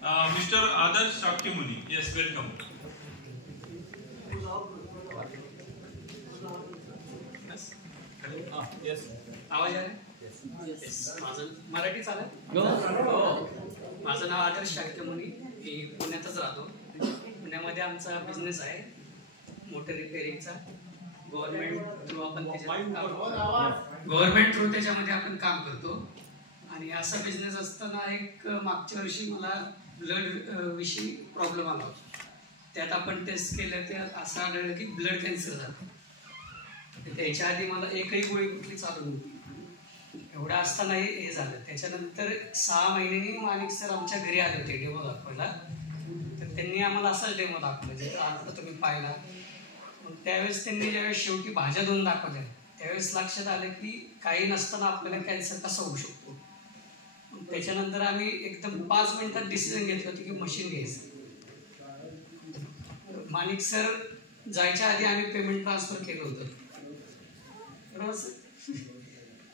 Mr. Adarsh Shakyamuni. Yes, welcome. Yes. आवाज आहे? Yes. माझं मराठी चालेल? हो. माझं नाव आदर्श शाक्यमुनी. मी पुण्यातच राहतो. पुण्यामध्ये आमचा बिझनेस आहे मोटर रिपेअरिंगचा. गव्हर्नमेंट थ्रू आपण त्याच्यामध्ये आपण काम करतो. आणि असा बिझनेस असताना एक मागच्या वर्षी मला ब्लड विषयी प्रॉब्लेम आला होता. त्यात आपण टेस्ट केलं तर असं आढळलं की ब्लड कॅन्सर झालं. त्याच्या आधी मला एकही गोळी कुठली चालू नव्हती. एवढं असताना हे झालं. त्याच्यानंतर 6 महिन्यांनी माणिक सर आमच्या घरी आले होते डेमो दाखवायला. तर त्यांनी आम्हाला असाच डेमो दाखवला जे आता तुम्ही पाहिला. त्यावेळेस त्यांनी ज्यावेळेस शेवटी भाज्या 2 दाखवल्या त्यावेळेस लक्षात आलं की काही नसताना आपल्याला कॅन्सर कसा होऊ शकतो. त्याच्यानंतर आम्ही एकदम 5 मिनिटात डिसिजन घेतलं होतं की मशीन घ्यायचं. माणिक सर जायच्या आधी आम्ही पेमेंट ट्रान्सफर केलं होतं बरोबर.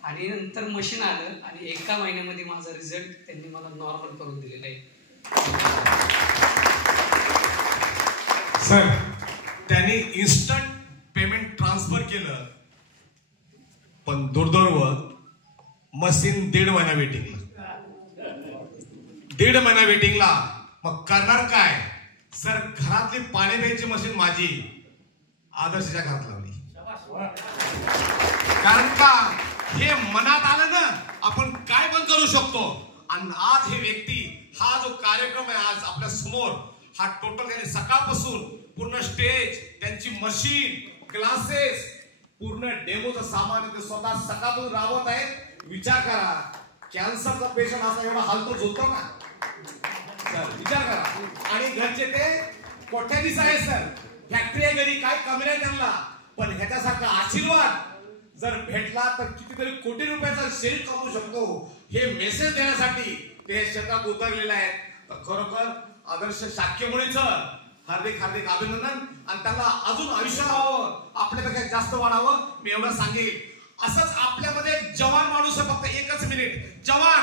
आणि नंतर मशीन आलं आणि 1 महिन्यामध्ये माझा रिझल्ट त्यांनी मला नॉर्मल करून दिलेला आहे. सर त्यांनी इन्स्टंट पेमेंट ट्रान्सफर केलं पण दुर्दैव मशीन 1.5 महिना वेटिंगला. 1.5 महिना वेटिंगला. मग करणार काय सर? घरातली पाणी प्यायची मशीन माझी आदर्शच्या घरात लावली. कारण का हे मनात आलं ना आपण काय पण करू शकतो. आणि आज हे व्यक्ती हा जो कार्यक्रम आहे आज आपल्या समोर हा टोटल त्यांनी सकाळपासून पूर्ण स्टेज त्यांची मशीन क्लासेस पूर्ण डेमोचं सामान ते स्वतः सकाळपासून राबवत आहेत. विचार करा कॅन्सरचा पेशंट असा एवढा हालतो झोलतो ना सर. विचार करा. आणि घरचे ते कोठ्याधीश आहे सर. फॅक्टरी आहे घरी काय कमी नाही त्यांना. पण ह्याच्यासारखा आशीर्वाद जर भेटला तर कितीतरी कोटी रुपयाचा शेअर कमवू शकतो. हे मेसेज देण्यासाठी ते क्षेत्रात उतरलेले आहेत. तर खरोखर आदर्श शाक्यमुनीचं हार्दिक हार्दिक अभिनंदन. आणि त्याला अजून आयुष्य व्हावं आपल्यापेक्षा जास्त वाढावं मी एवढं सांगेन. असंच आपल्यामध्ये एक जवान माणूस आहे. फक्त 1 मिनिट. जवान